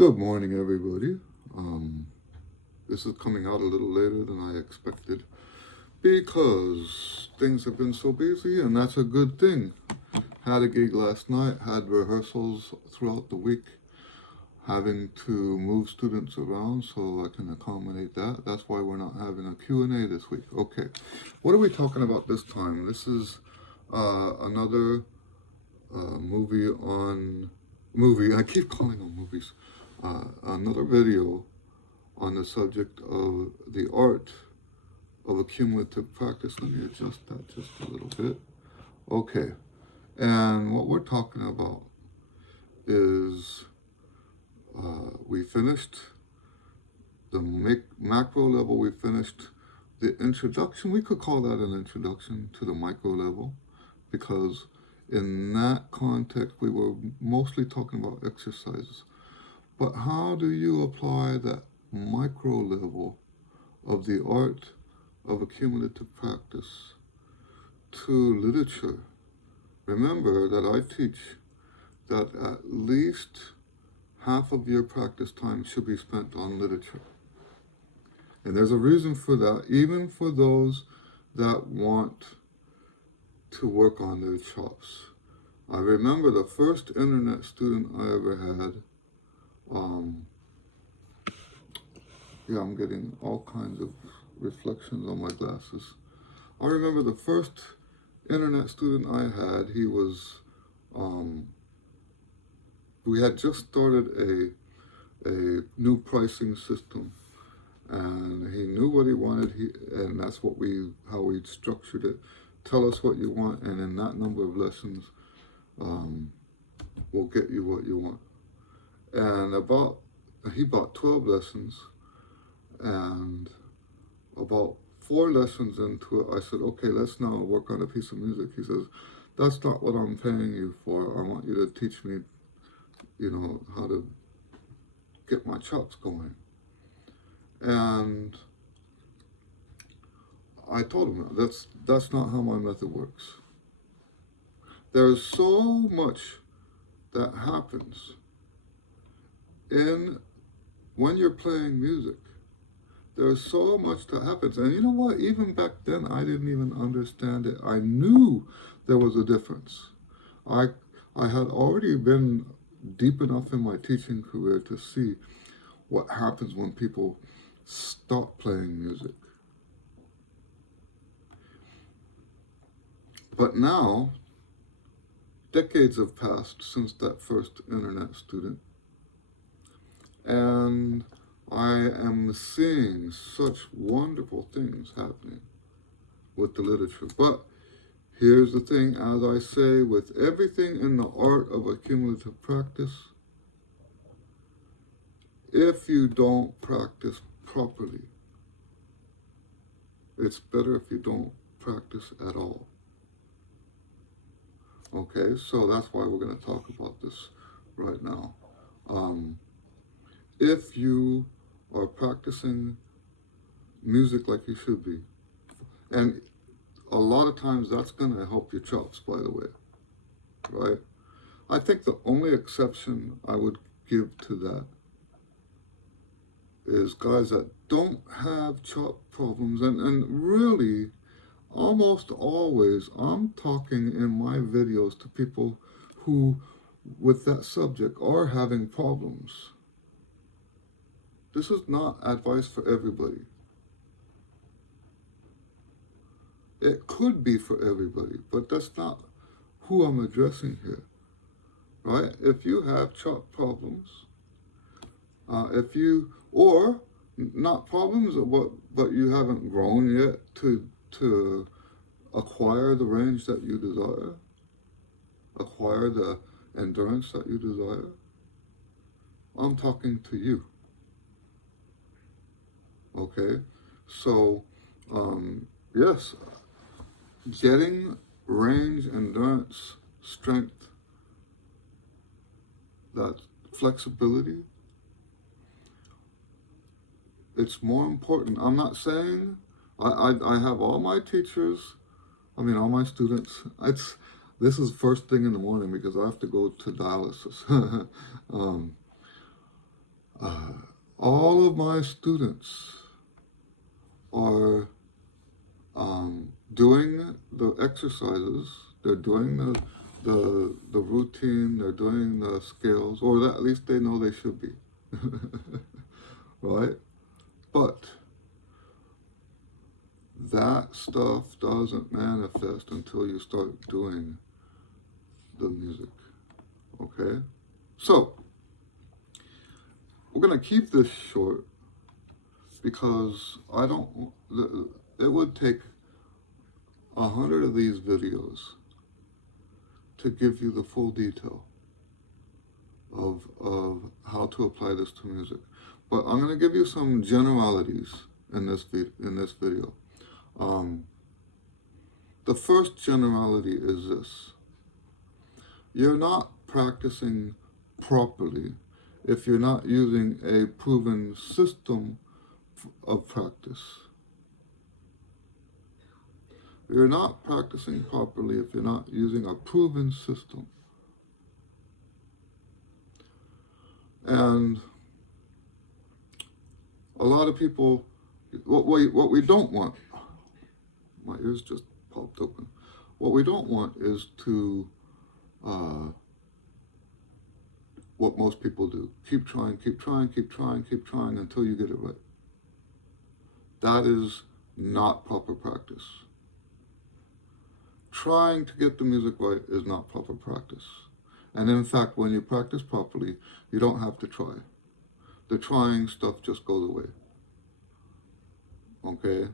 Good morning, everybody. This is coming out a little later than I expected because things have been so busy, and that's a good thing. Had a gig last night, had rehearsals throughout the week, having to move students around so I can accommodate that. That's why we're not having a Q&A this week. Okay, what are we talking about this time? This is another movie. I keep calling them movies. Another video on the subject of the art of accumulative practice. Let me adjust that just a little bit. Okay, and what we're talking about is we finished the macro level. We finished the introduction. We could call that an introduction to the micro level, because in that context we were mostly talking about exercises. But how do you apply that micro level of the art of accumulative practice to literature? Remember that I teach that at least half of your practice time should be spent on literature. And there's a reason for that, even for those that want to work on their chops. I remember the first internet student I ever had. I'm getting all kinds of reflections on my glasses. I remember the first internet student I had, he was, we had just started a new pricing system, and he knew what he wanted, and that's how we structured it. Tell us what you want, and in that number of lessons, we'll get you what you want. And he bought 12 lessons, and about 4 lessons into it, I said, okay, let's now work on a piece of music. He says, that's not what I'm paying you for. I want you to teach me, how to get my chops going. And I told him, that's not how my method works. There's so much that happens when you're playing music. There's so much that happens. And you know what? Even back then, I didn't even understand it. I knew there was a difference. I had already been deep enough in my teaching career to see what happens when people stop playing music. But now, decades have passed since that first internet student, and I am seeing such wonderful things happening with the literature. But here's the thing, as I say, with everything in the art of accumulative practice, if you don't practice properly, it's better if you don't practice at all. Okay, so that's why we're going to talk about this right now. If you are practicing music like you should be, and a lot of times that's going to help your chops, by the way, right? I think the only exception I would give to that is guys that don't have chop problems, and really, almost always, I'm talking in my videos to people who, with that subject, are having problems. This is not advice for everybody. It could be for everybody, but that's not who I'm addressing here, right? If you have chop problems, or not problems, but you haven't grown yet to acquire the range that you desire, acquire the endurance that you desire, I'm talking to you. Okay, so yes, getting range, endurance, strength, that flexibility, it's more important. I'm not saying I have all my teachers, all my students. This is first thing in the morning because I have to go to dialysis. All of my students are doing the exercises, they're doing the routine, they're doing the skills, or at least they know they should be. Right? But that stuff doesn't manifest until you start doing the music. Okay? So, we're going to keep this short because it would take 100 of these videos to give you the full detail of how to apply this to music. But I'm going to give you some generalities in this video. The first generality is this. You're not practicing properly if you're not using a proven system of practice. You're not practicing properly if you're not using a proven system. And a lot of people, what we don't want, my ears just popped open. What we don't want is to, what most people do, keep trying until you get it right. That is not proper practice. Trying to get the music right is not proper practice. And in fact, when you practice properly, you don't have to try. The trying stuff just goes away. Okay?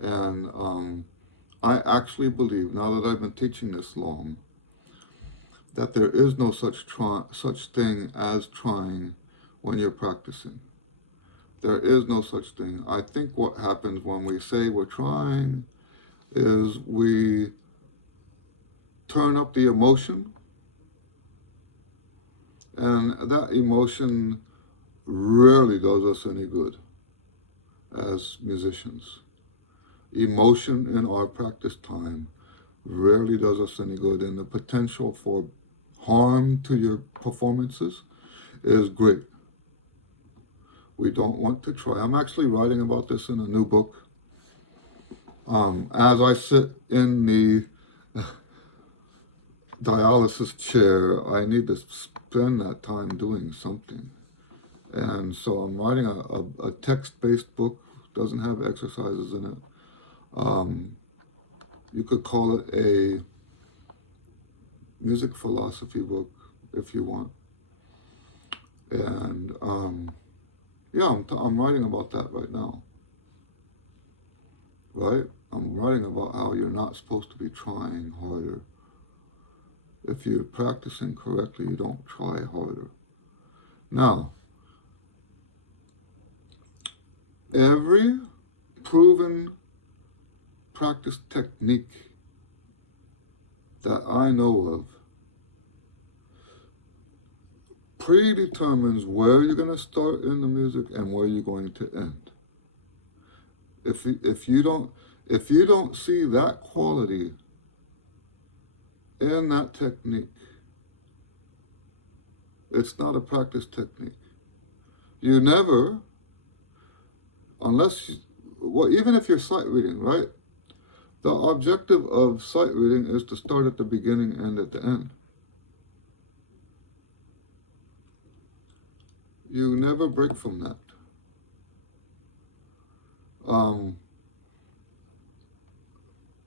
And I actually believe, now that I've been teaching this long, that there is no such thing as trying when you're practicing. There is no such thing. I think what happens when we say we're trying is we turn up the emotion, and that emotion rarely does us any good as musicians. Emotion in our practice time rarely does us any good, and the potential for harm to your performances is great. We don't want to try. I'm actually writing about this in a new book. As I sit in the dialysis chair, I need to spend that time doing something. And so I'm writing a text-based book, doesn't have exercises in it. You could call it a music philosophy book if you want. And yeah, I'm writing about that right now. Right? I'm writing about how you're not supposed to be trying harder. If you're practicing correctly, you don't try harder. Now, every proven practice technique that I know of predetermines where you're going to start in the music and where you're going to end. If you don't see that quality in that technique, it's not a practice technique. You never, even if you're sight reading, right? The objective of sight reading is to start at the beginning and at the end. You never break from that.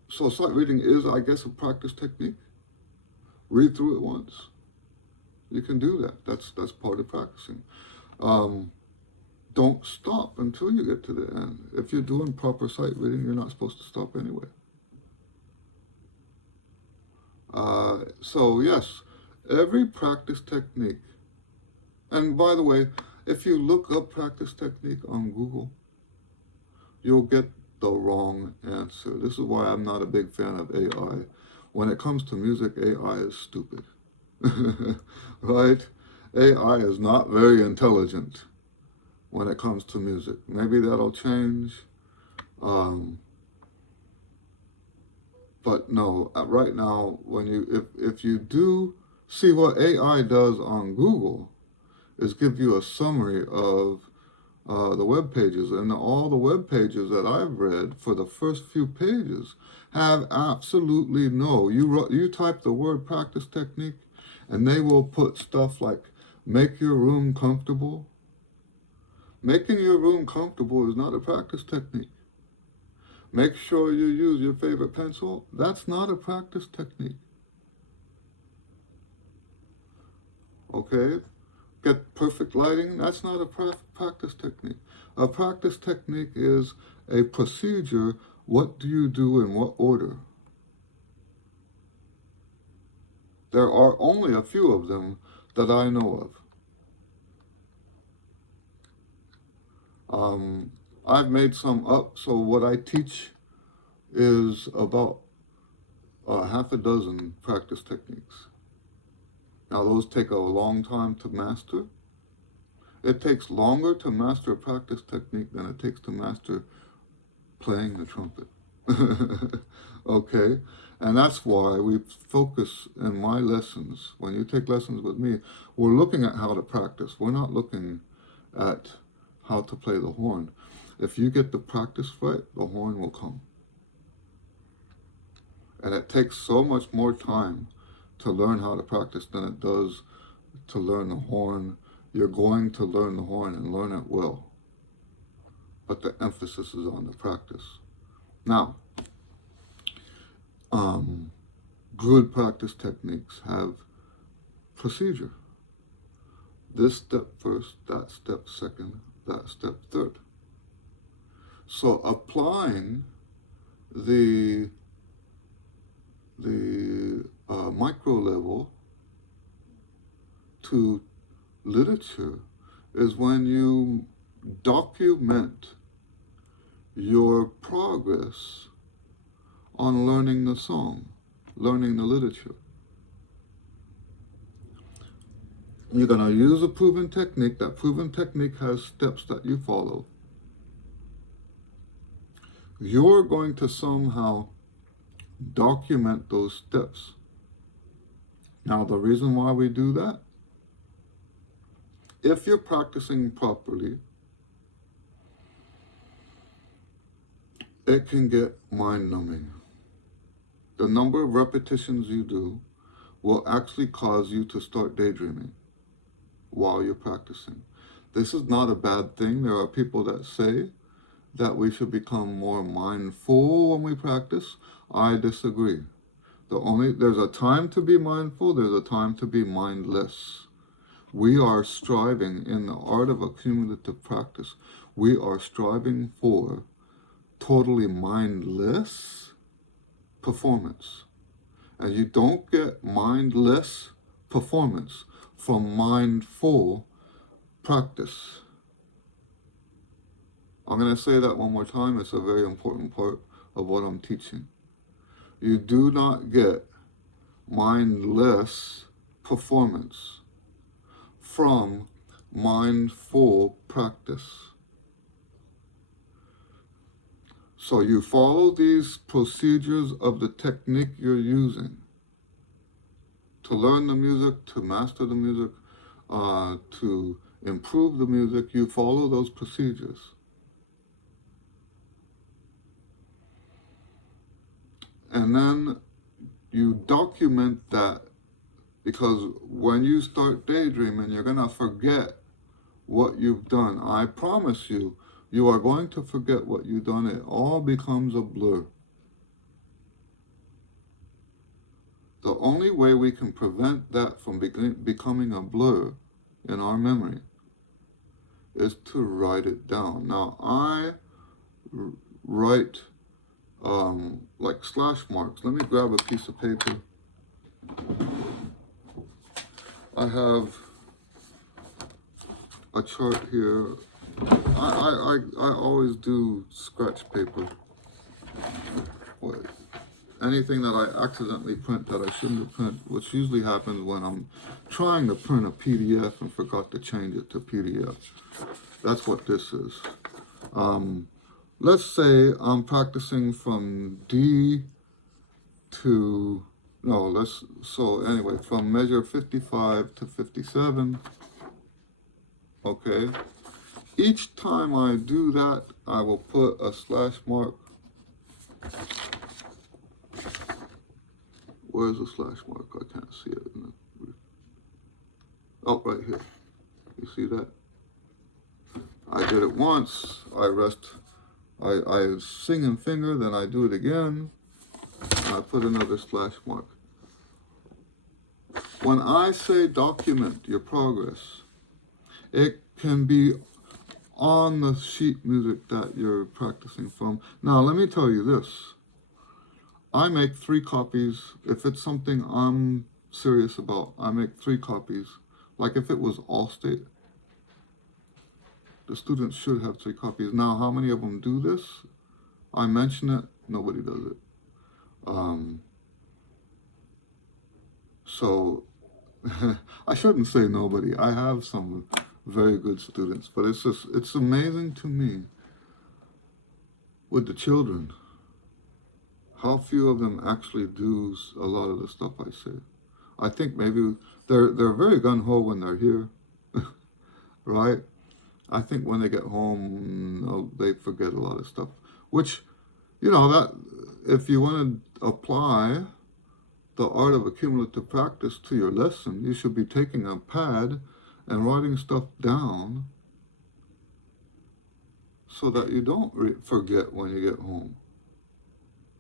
So sight reading is, I guess, a practice technique. Read through it once. You can do that. That's part of practicing. Don't stop until you get to the end. If you're doing proper sight reading, you're not supposed to stop anyway. So yes, every practice technique, and by the way, if you look up practice technique on Google, you'll get the wrong answer. This is why I'm not a big fan of AI. When it comes to music, AI is stupid. Right? AI is not very intelligent when it comes to music. Maybe that'll change. But no, right now, if you do see what AI does on Google, is give you a summary of the web pages, and all the web pages that I've read for the first few pages have absolutely no. You type the word practice technique, and they will put stuff like make your room comfortable. Making your room comfortable is not a practice technique. Make sure you use your favorite pencil. That's not a practice technique. Okay? Get perfect lighting. That's not a practice technique. A practice technique is a procedure. What do you do in what order? There are only a few of them that I know of. I've made some up, so what I teach is about half a dozen practice techniques. Now, those take a long time to master. It takes longer to master a practice technique than it takes to master playing the trumpet. Okay? And that's why we focus in my lessons. When you take lessons with me, we're looking at how to practice. We're not looking at how to play the horn. If you get the practice right, the horn will come. And it takes so much more time to learn how to practice than it does to learn the horn. You're going to learn the horn and learn it well. But the emphasis is on the practice. Now, good practice techniques have procedure. This step first, that step second, that step third. So applying the micro level to literature is when you document your progress on learning the song, learning the literature. You're going to use a proven technique. That proven technique has steps that you follow. You're going to somehow document those steps. Now, the reason why we do that, if you're practicing properly, it can get mind-numbing. The number of repetitions you do will actually cause you to start daydreaming while you're practicing. This is not a bad thing. There are people that say that we should become more mindful when we practice. I disagree. There's a time to be mindful, there's a time to be mindless. We are striving in the art of accumulative practice. We are striving for totally mindless performance. And you don't get mindless performance from mindful practice. I'm going to say that one more time. It's a very important part of what I'm teaching. You do not get mindless performance from mindful practice. So you follow these procedures of the technique you're using to learn the music, to master the music, to improve the music. You follow those procedures. And then you document that, because when you start daydreaming, you're going to forget what you've done. I promise you, you are going to forget what you've done. It all becomes a blur. The only way we can prevent that from becoming a blur in our memory is to write it down. Now, I write like slash marks. Let me grab a piece of paper. I have a chart here. I always do scratch paper. Anything that I accidentally print that I shouldn't have print, which usually happens when I'm trying to print a PDF and forgot to change it to PDF. That's what this is. Let's say I'm practicing from D to, so anyway, from measure 55 to 57, okay? Each time I do that, I will put a slash mark. Where's the slash mark? I can't see it. Oh, right here. You see that? I did it once. I rest. I sing and finger, then I do it again. And I put another slash mark. When I say document your progress, it can be on the sheet music that you're practicing from. Now, let me tell you this. I make 3 copies. If it's something I'm serious about, I make 3 copies. Like if it was Allstate, the students should have 3 copies. Now, how many of them do this? I mention it, nobody does it. So I shouldn't say nobody. I have some very good students, but it's amazing to me with the children how few of them actually do a lot of the stuff I say. I think maybe they're very gung-ho when they're here, right? I think when they get home, they forget a lot of stuff, which, that if you want to apply the art of accumulative practice to your lesson, you should be taking a pad and writing stuff down so that you don't forget when you get home.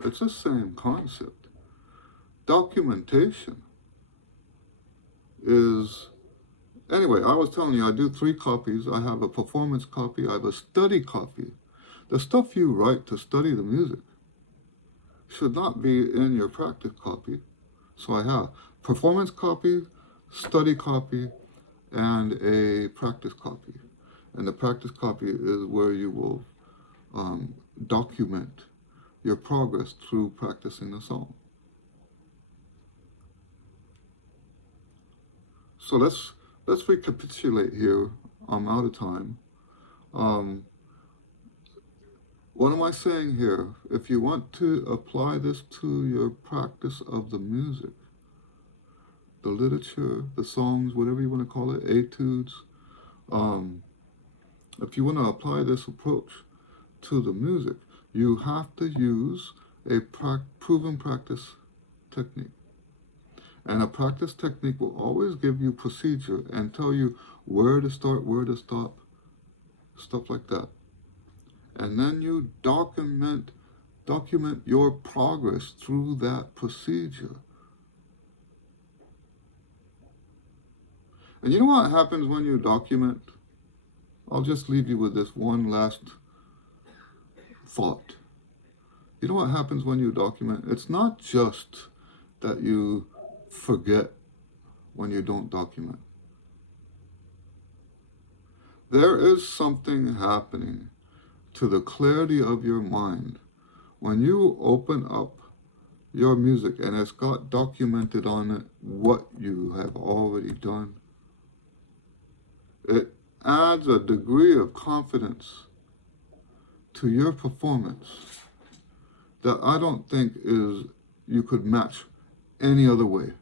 It's the same concept. Documentation is... Anyway, I was telling you, I do 3 copies. I have a performance copy. I have a study copy. The stuff you write to study the music should not be in your practice copy. So I have performance copy, study copy, and a practice copy. And the practice copy is where you will document your progress through practicing the song. So let's recapitulate here. I'm out of time. What am I saying here? If you want to apply this to your practice of the music, the literature, the songs, whatever you want to call it, etudes, if you want to apply this approach to the music, you have to use a proven practice technique. And a practice technique will always give you procedure and tell you where to start, where to stop, stuff like that. And then you document your progress through that procedure. And you know what happens when you document? I'll just leave you with this one last thought. You know what happens when you document? It's not just that you forget when you don't document. There is something happening to the clarity of your mind when you open up your music and it's got documented on it what you have already done. It adds a degree of confidence to your performance that I don't think you could match any other way.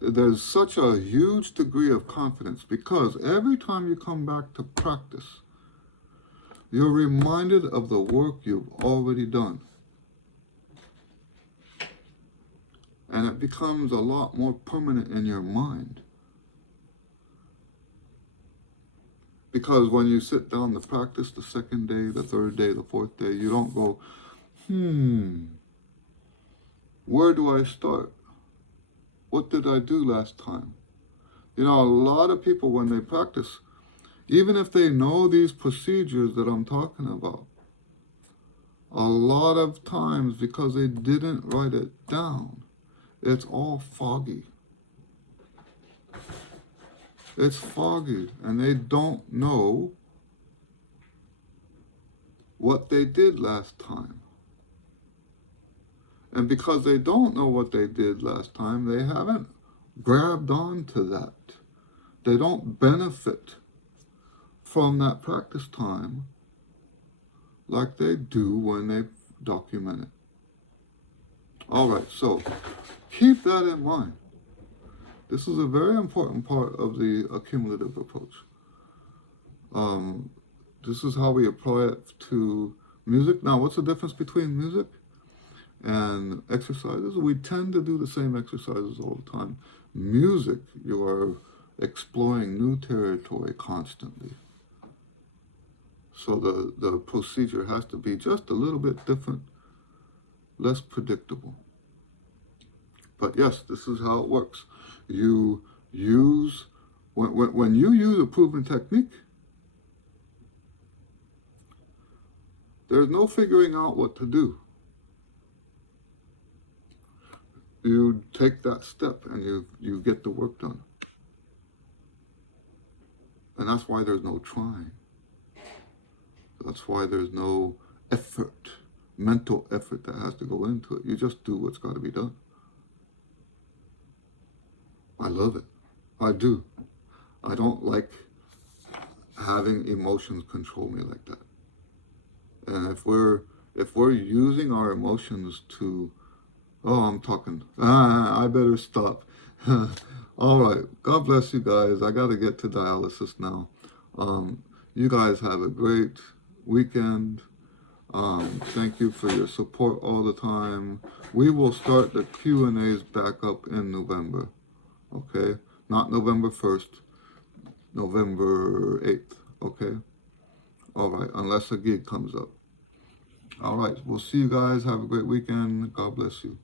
There's such a huge degree of confidence because every time you come back to practice, you're reminded of the work you've already done. And it becomes a lot more permanent in your mind. Because when you sit down to practice the 2nd day, the 3rd day, the 4th day, you don't go, where do I start? What did I do last time? A lot of people when they practice, even if they know these procedures that I'm talking about, a lot of times because they didn't write it down, it's all foggy. It's foggy, and they don't know what they did last time. And because they don't know what they did last time, they haven't grabbed on to that. They don't benefit from that practice time like they do when they document it. All right, so keep that in mind. This is a very important part of the accumulative approach. This is how we apply it to music. Now, what's the difference between music and exercises? We tend to do the same exercises all the time. Music, you are exploring new territory constantly. So the procedure has to be just a little bit different, less predictable. But yes, this is how it works. You use, when you use a proven technique, there's no figuring out what to do. You take that step and you get the work done. And that's why there's no trying. That's why there's no effort, mental effort that has to go into it. You just do what's got to be done. I love it. I do. I don't like having emotions control me like that. And if we're using our emotions to, oh, I'm talking, I better stop. All right. God bless you guys. I got to get to dialysis now. You guys have a great weekend. Thank you for your support all the time. We will start the Q&As back up in November. Okay? Not November 1st, November 8th. Okay? All right. Unless a gig comes up. All right. We'll see you guys. Have a great weekend. God bless you.